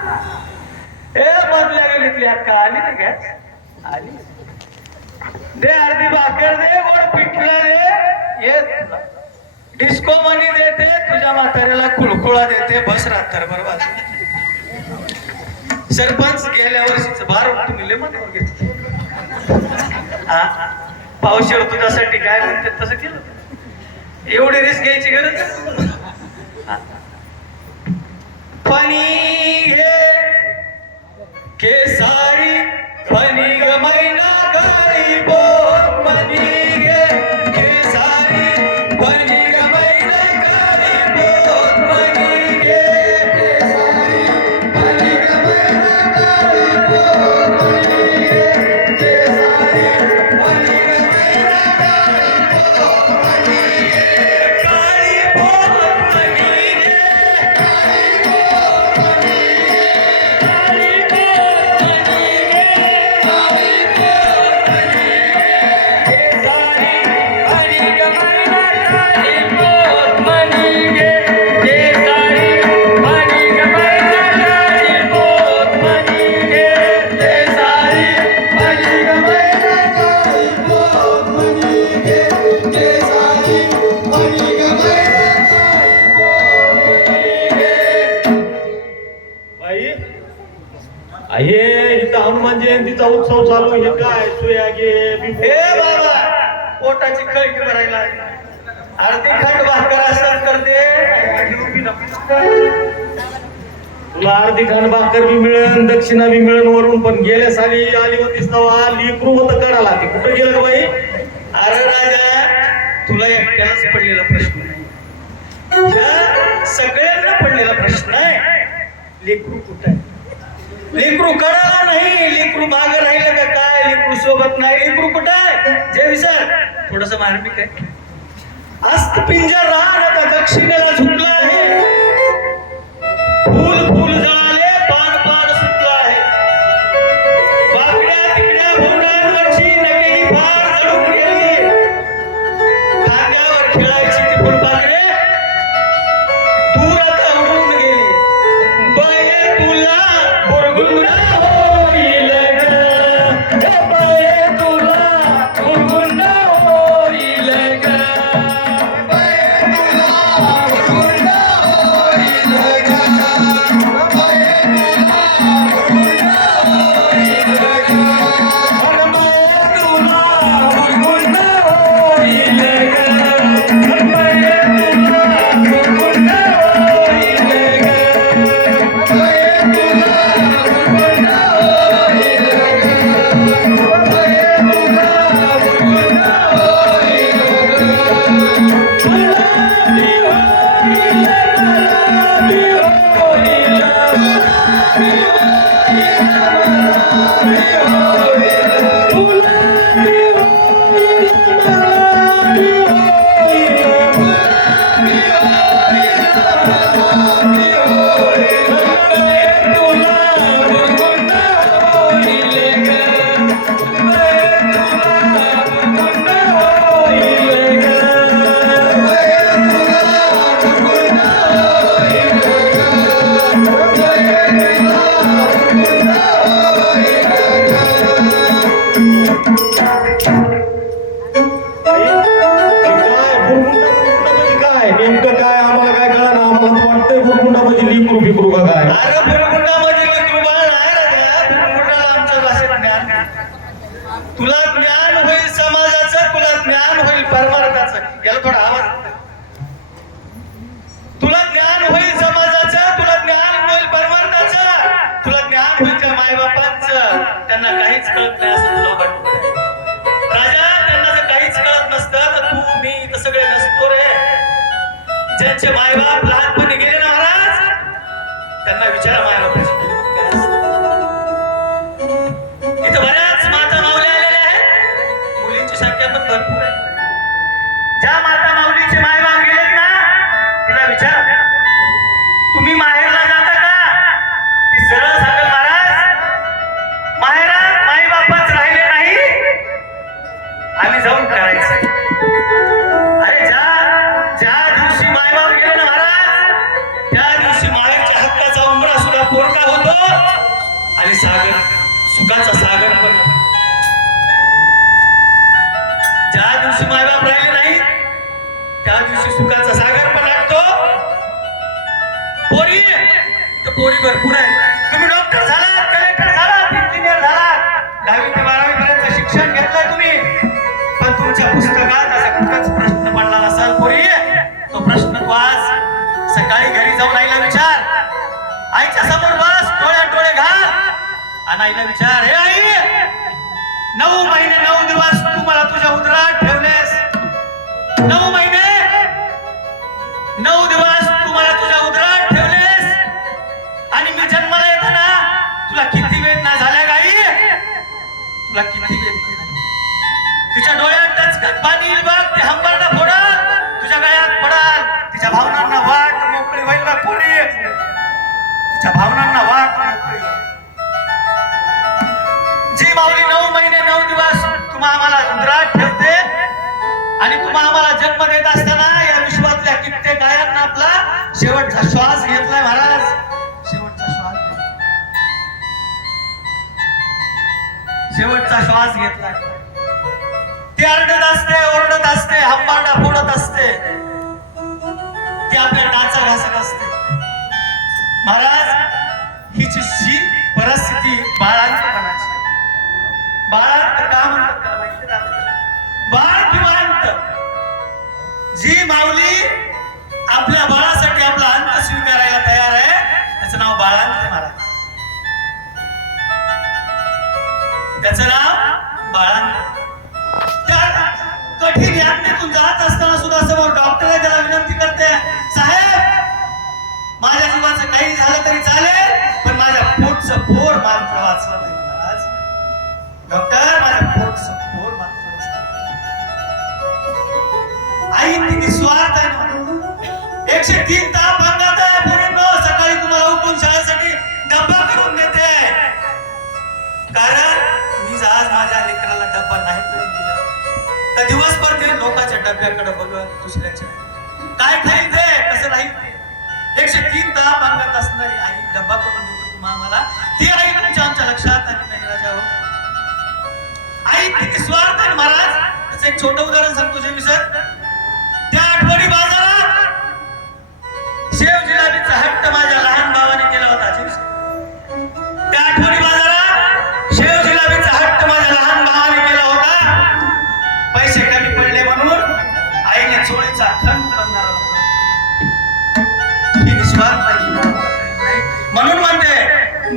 ए मधल्या गेलीतली अक्का आली ना गॅस आली दे अर्धी भाकर दे गोड पिठलं दे ये डिस्को मनी देते तुझ्या म्हाताऱ्याला कुळकुळा देते बस राहणार बरोबर सरपंच गेल्या वर्षीच बार तुम्ही लय मनावर घेतलं हा पावशेर तुझ्यासाठी काय म्हणतात तसं केलं एवढी रिस्क घ्यायची गरज पाणी घे केसारी पाणी ग मैना गाडी बोल पाणी घे केसारी पाणी ग मैना गाडी बोल पाणी घे केसारी पाणी ग मैना गाडी बोल पाणी घे केसारी पाणी ग मैना गाडी बोल पाणी घे गाडी बोल पाणी घे हे इथं हनुमान जयंतीचा उत्सव चालू आहे काय सोया घे हे बाबा पोटाची खळगी भरायला अर्धी खंड भाकर असतात करते तुला अर्धी खंड भाकर बी मिळेल दक्षिणा बी मिळेल वरून पण गेल्या साली आली होतीस तेव्हा लिकरू होतं कडाला ते कुठं गेलं ग बाई अरे राजा तुला एकट्यालाच पडलेला प्रश्न नाही सगळ्यांना पडलेला प्रश्न आहे लेकरू कुठं आहे लेकरू कडाला नाही लेकरू माग राहिलं का काय लेकरू सोबत नाही लेकरू कुठं आहे जे विचार थोडस मार्मिक आहे अस्थिपिंजर राहण आता दक्षिणेला झुकला आहे फूल फूल जळाले पान पान सुटला आहे बाकड्या तिकड्या भोवऱ्यांवरची नकेही फार जळून गेली खांद्यावर खेळायची ती फुलपाखरे दूर आता उडून गेली बाये तुला बुरगुंडा होईल ग बाये तुला बुरगुंडा होईल ग बाये तुला बुरगुंडा होईल ग बाये तुला बुरगुंडा होईल ग अरे बाये तुला बुरगुंडा होईल ग बाये तुला बुरगुंडा होईल ग बाये तुला नेमकं काय आम्हाला काय कळलं ना आम्हाला वाटतंय बुरगुंडा म्हणजे लिकरू फिकरू का काय अरे बुरगुंडामध्ये लेकरू बाळ नाही राजा बुरगुंडाला आमच्या भाषेत ज्ञान तुला ज्ञान होईल समाजाचं तुला ज्ञान होईल परमार्थाचं याला थोडा आवाज तुला ज्ञान होईल समाजाचं तुला ज्ञान होईल परमार्थाचं तुला ज्ञान होईल त्या मायबापांचं त्यांना काहीच कळत नाही असं तुला वाटतं राजा त्यांना जर काहीच कळत नसतं तर तू मी इथं सगळे नसतो रे ज्यांचे मायबाप लहानपणी गेले ना महाराज त्यांना विचारा मायबापाची किंमत काय असते इथं बऱ्याच माता माऊल्या आलेल्या आहेत मुलींची संख्या पण भरपूर आहे ज्या माता माऊलीचे मायबाप गेलेत ना तिला विचार तुम्ही माहेरला जाता का ती सरळ सांगेल महाराज माहेरात माईबापच राहिले नाही आम्ही जाऊन करायचं अरे ज्या दिवशी मायबाप गेले ना महाराज त्या दिवशी माहेरच्या हक्काचा उमरा सुद्धा पोरका होतो आणि सागर सुखाचा सागर पण. ज्या दिवशी मायबाप राहिले नाही त्या दिवशी सुखाचा सागर पण लागतो. पोरी तर पोरी भरपूर आहे. तुम्ही डॉक्टर झालात, कलेक्टर झालात, इंजिनियर झालात, 10वी ते 12वी पर्यंत शिक्षण घेतलंय तुम्ही, पण तुमच्या पुस्तकात असा कुठलाच प्रश्न पडला नसाल पोरी. तो प्रश्न तू आज सकाळी घरी जाऊन आईला विचार. आईच्या समोर बस, डोळ्यात डोळे घाल आणि आईला विचार, हे आई 9 महिने 9 दिवस तू मला तुझ्या उदरात ठेवलेस. 9 महिने 9 दिवस तू मला तुझ्या उदरात ठेवलेस आणि मी जन्माला येताना तुला किती वेदना झाल्या गाई, तुला किती वेदना झाल्या. तिच्या डोळ्यात टचकन पाणी येईल बघ, ते हंबरडा फोडाल, तुझ्या गळ्यात पडाल, तिच्या भावनांना वाट मोकळी होईल बघ पोरी, तिच्या भावनांना वाट मोकळी होईल. जी माऊली 9 महिने 9 दिवस तुम्हा आम्हाला उदरात ठेवते आणि तुम्हा आम्हाला जन्म देत असताना या विश्वातल्या कित्येक आयांना आपला शेवटचा श्वास घेतलाय महाराज. शेवटचा श्वास शेवटचा श्वास घेतलाय. ती अरडत असते, ओरडत असते, हंबाडा फोडत असते, ती आपल्या टाचा घासत असते. महाराज हिची जी परिस्थिती बाळांतपणाची, बाळांत का म्हणतात, बाळ किंवा अंत. जी माऊली आपल्या बाळासाठी आपला अंत स्वीकारायला तयार आहे त्याचं नाव बाळांत आहे महाराज. त्याचं नाव बाळांत. त्या कठीण यातनेतून जात असताना सुद्धा समोर डॉक्टर आहे, त्याला विनंती करते, साहेब माझ्या जीवाचं काही झालं तरी चालेल पण माझ्या पोटचं पोर मात्र वाचलं नाही महाराज. डॉक्टर माझ्या पोटचं पोर मात्र वाचलं. आई किती स्वार्थ आहे ना. 103 ताप अंगात आहे पोरींनो. सकाळी तुम्हाला उठून शाळेसाठी डब्बा करून देते, कारण मी आज माझ्या लेकराला डब्बा नाही करून दिला तर दिवसभर ते लोकांच्या डब्याकडे बघत दुसऱ्याच्या काय खाईल ते कसं राहील ते. 103 ताप अंगात असणारी आई डब्बा करून देतो तुम्हा आम्हाला. ती आई तुमच्या आमच्या लक्षात आली नाही राजा हो. आई किती स्वार्थ आहे महाराज. त्याचं एक छोटं उदाहरण सांगतो जे मी सर. त्या आठवडी बाजारात शेव जिलाबीचा हट्ट माझ्या लहान भावाने केला होता. त्या आठवडी बाजारात शेव जिलाबीचा हट्ट माझ्या लहान भावाने केला होता. पैसे कमी पडले म्हणून आईने चोळीचा खण करणार होता. ही निस्वार्थ नाही म्हणून म्हणते,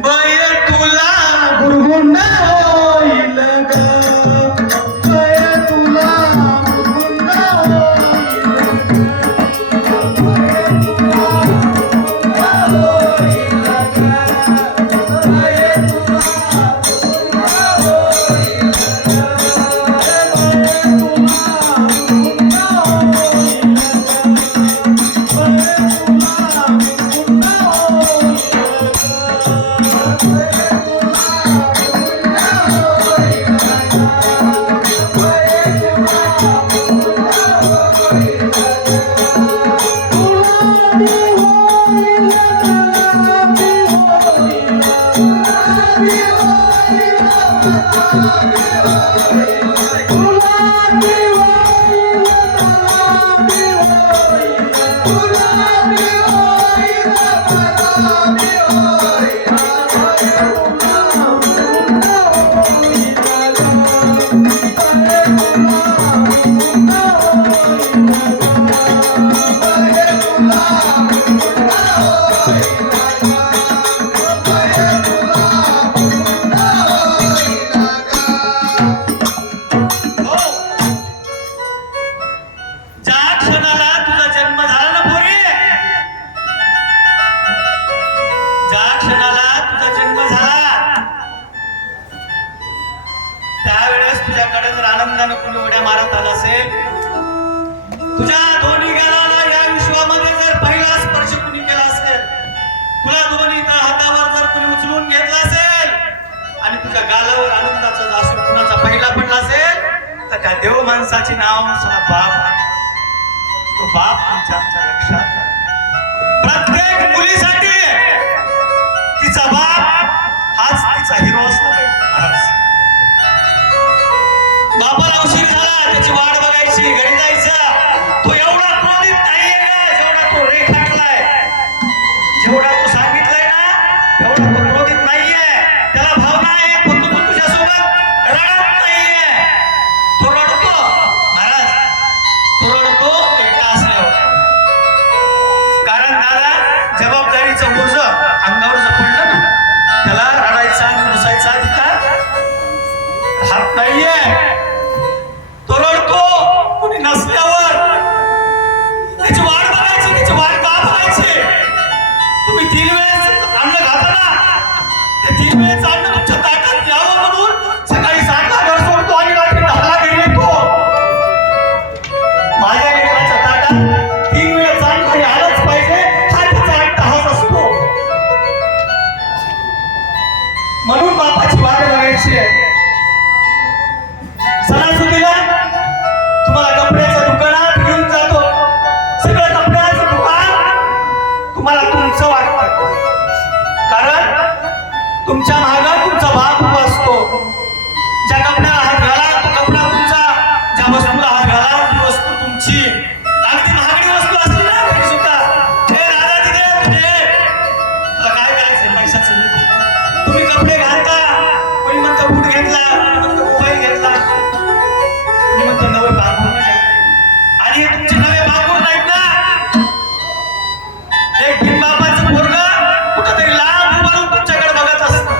बय तुला गुरगुंड होईल ग, बय तुला गुरगुंड तुझ्याकडे जर आनंदाने कुणी उड्या मारत आला असेल, तुझ्या दोन्ही गालाला या विश्वामध्ये जर पहिला स्पर्श कुणी केला असेल, तुला दोन्ही हातावर जर कुणी उचलून घेतला असेल आणि तुझ्या गालावर आनंदाचा अश्रू कुणाचा पहिला पडला असेल, तर त्या देव माणसाचे नाव सला बाप आहे. तो बाप तुमच्या आमच्या लक्षात आहे. प्रत्येक मुलीसाठी तिचा बाप हाच एवढा तो क्रोधित नाहीये, त्याला भावना आहे, फक्त तो तुझ्यासोबत रडत नाहीये. तो रडतो महाराज, तो रडतो एकटा असल्यावर. कारण दादा जबाबदारीचं बोज अंगावर जर पडलं ना, त्याला रडायचा आणि रुसायचा अधिकार हात नाहीये. तो रडतो कुणी नसल्यावर. त्याची वाट बघायची, त्याची वाट का बघायची? तुम्ही 3 वेळेस अन्न खाता ना, ते 3 वेळेस अन्न तुमच्या ताटात यावं म्हणून सकाळी 7ला घर सोडतो आणि रात्री 10ला घरी येतो. माझ्या लेकराच्या ताटात 3 वेळेस अन्न घरी आलंच पाहिजे, हा त्याचा अट्टहास असतो. म्हणून बापाची वाट बघायची आहे. सणासुदीला तुम्हाला कपड्याचं दुकानात घेऊन जातो. सगळं कपड्याचं दुकान तुम्हाला तुमचं वाटतं, कारण तुमच्या मागं तुमचा बाप उभा असतो. ज्या कपड्याला हात घाला तो कपडा तुमचा, ज्या वस्तूला हात घाला ती वस्तू तुमची. अगदी महागडी वस्तू असली ना तरी सुद्धा, हे दादा तिथे तुझे तुला काय करायचं पैशाचं नाही. तुम्ही कपडे घालता, कोणी म्हणतं बूट घेतला, कोणी म्हणतं मोबाईल घेतला, कोणी म्हणतं नवे बागूर नाही. आणि हे तुमचे नवे बागूर नाहीत ना. एक बिनबापाचं पोरगं कुठंतरी लांब उभारून तुमच्याकडे बघत असतं.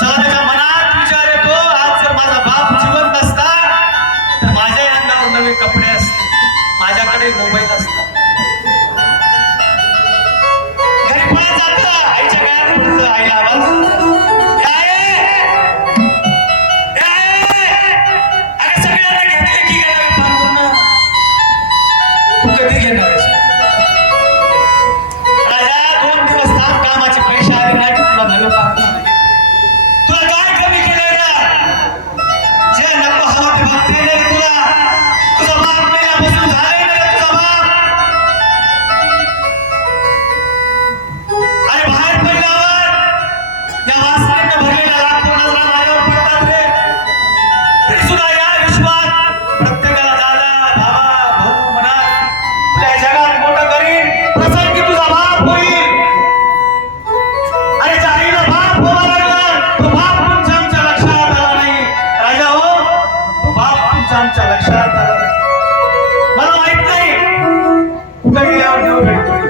चला त्याच्या मनात विचार येतो, आज जर माझा बाप जिवंत नसता तर माझ्याही अंगावर नवे कपडे असते, माझ्याकडे मोबाईल असता. घरी पळत जातं, आईच्या कानात पडतं, आईला आवाज, अरे सगळ्यांना घेतले की गेला बागूरनं, तू कधी घेणार आहेस? राजा 2 दिवस थांब, कामाचे पैसे आले नाही की तुला नवे बागूर नाही. तुला काय कमी केलंय का? जे नको हवं ते बघते नाही तुला. तुझा बाप मेल्यापासून झालंय ना रे तुझा बाप. अरे बाहेर पडल्यावर या वासनेनं भरलेल्या लाखो नजरा माझ्यावर पडतात रे. तरी सुद्धा या विश्वात प्रत्येकाला दादा, भावा, भाऊ म्हणा, तुला या जगात मोठं करीन, प्रसंगी तुझा बाप होईल. आणि ज्या आईला बाप व्हावा लागला, तो बाप तुमच्या आमच्या लक्षात आला नाही. राजा हो, तो बाप तुमच्या आमच्या लक्षात आला नाही. मला माहित नाही कुठं गेल्यावर देव भेटतोय.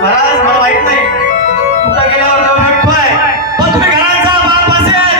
महाराज मला माहित नाही कुठं गेल्यावर देव भेटतोय, पण तुम्ही घरात जा, बाप असेल,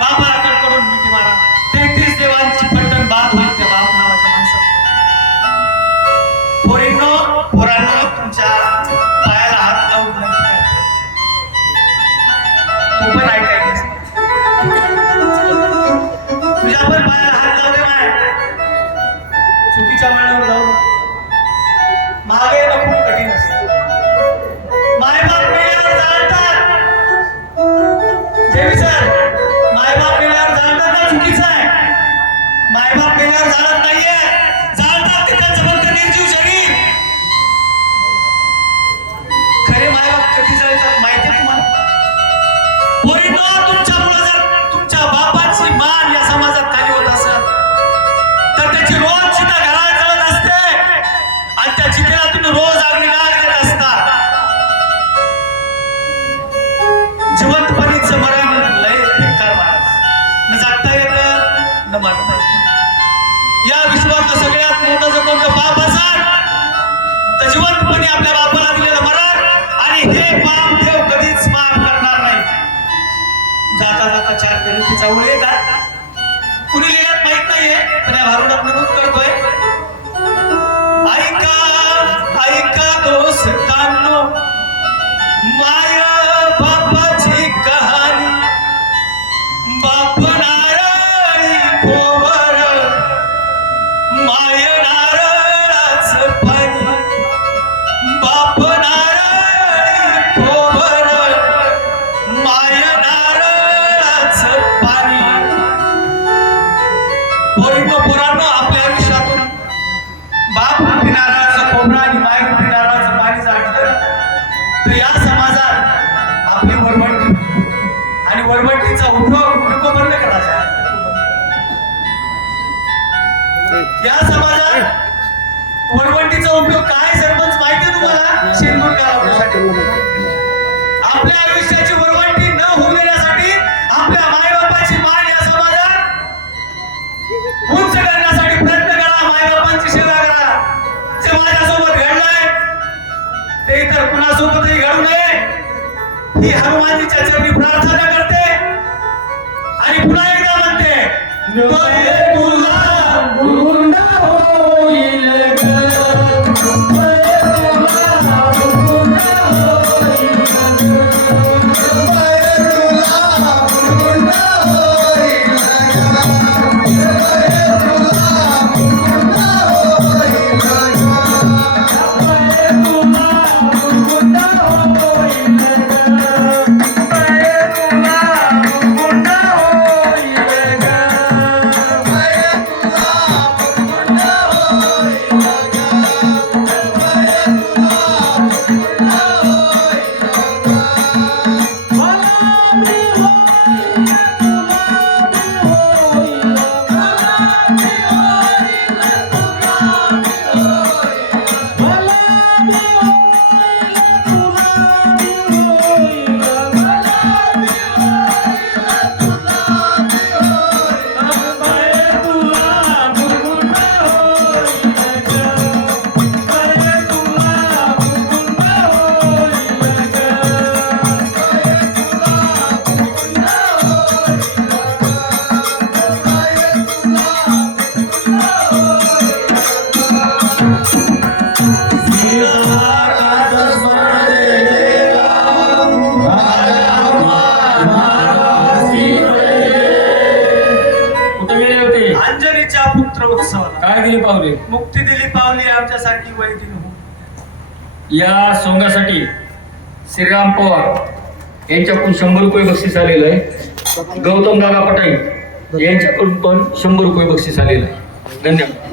बापाला कडकडून मिठी मारा. 33 देवांची पलटण बाप होईल त्या बाप नावाच्या माणसात. पोरांनो तुमच्या पायाला हात लावून नक्की काय तू पण ऐकायचं. तुझ्या पण पायाला हात लावले नाही, चुकीच्या वेळेवर जाऊ. मागे येणं खूप कठीण असतं. मायबाप मेल्यावर जाळतात. देवी सर, मायबाप मेल्यावर जाळतात ना, चुकीचं आहे. मायबाप मेल्यावर जाळत नाहीये, जाळतात ते त्यांचं फक्त निर्जीव शरीर. खरे मायबाप कधी जळतात माहिती आहे तुम्हाला? पोरींनो, तुमच्यामुळे जर तुमच्या बापाची मान या समाजात खाली होत असेल तर त्याची रोज चिता घरात जळत असते आणि त्या चितेला तुम्ही रोज अग्निदान देत असता. जिवंतपणीचं मरण लय बेकार महाराज. न जागता येतं न मरता येतं. या विश्वातलं सगळ्यात मोठं जर कोणतं पाप असेल तर जिवंतपणी आपल्या बापाला दिलेलं मरण, आणि हे पाप देव कधीच माफ करणार नाही. जाता जाता 4 गणितीचा ओळ येतात. कुणी लिहिल्यात माहित नाहीये, पण या भारुडात नमूद करतोय. ऐका ऐका दोस्तांनो, माया बापाची कहाणी. बाप नारळी खोबर, माय नारळाचं पाणी. बाप नारळी खोबर, माय नारळाचं पाणी. पोरांनो, आपल्या आयुष्यातून बाप रूपी नारळाचं खोबरं आणि माय रूपी नारळाचं पाणी जाणलं तर या समाजात आपली वरवंटी आणि वरवंटीचा उपयोग नको बंद करायचा. या समाजात वरवंटीचा उपयोग काय सरपंच माहिती आहे तुम्हाला? शेंदूर गावण्यासाठी. आपल्या आयुष्यात ती हनुमानजीच्या चरणी प्रार्थना करते आणि पुन्हा एकदा म्हणते "बळे तुला गुरुंडा होईल ग, बळे तुला गुरुंडा होईल ग, बळे तुला गुरुंडा होईल ग, बळे तुला गुरुंडा होईल ग, बळे तुला गुरुंडा होईल ग, बळे तुला गुरुंडा होईल ग, बळे तुला कुठे गेले होते? अंजनीच्या पुत्र उत्सवाला काय दिली पावले? मुक्ती दिली पावली आमच्यासाठी वैदिन हो. या सोंगासाठी श्रीराम पवार यांच्याकडून 100 रुपये बक्षीस आलेलं आहे. गौतम दादा पटाई यांच्याकडून पण 100 रुपये बक्षीस आलेलं आहे. धन्यवाद.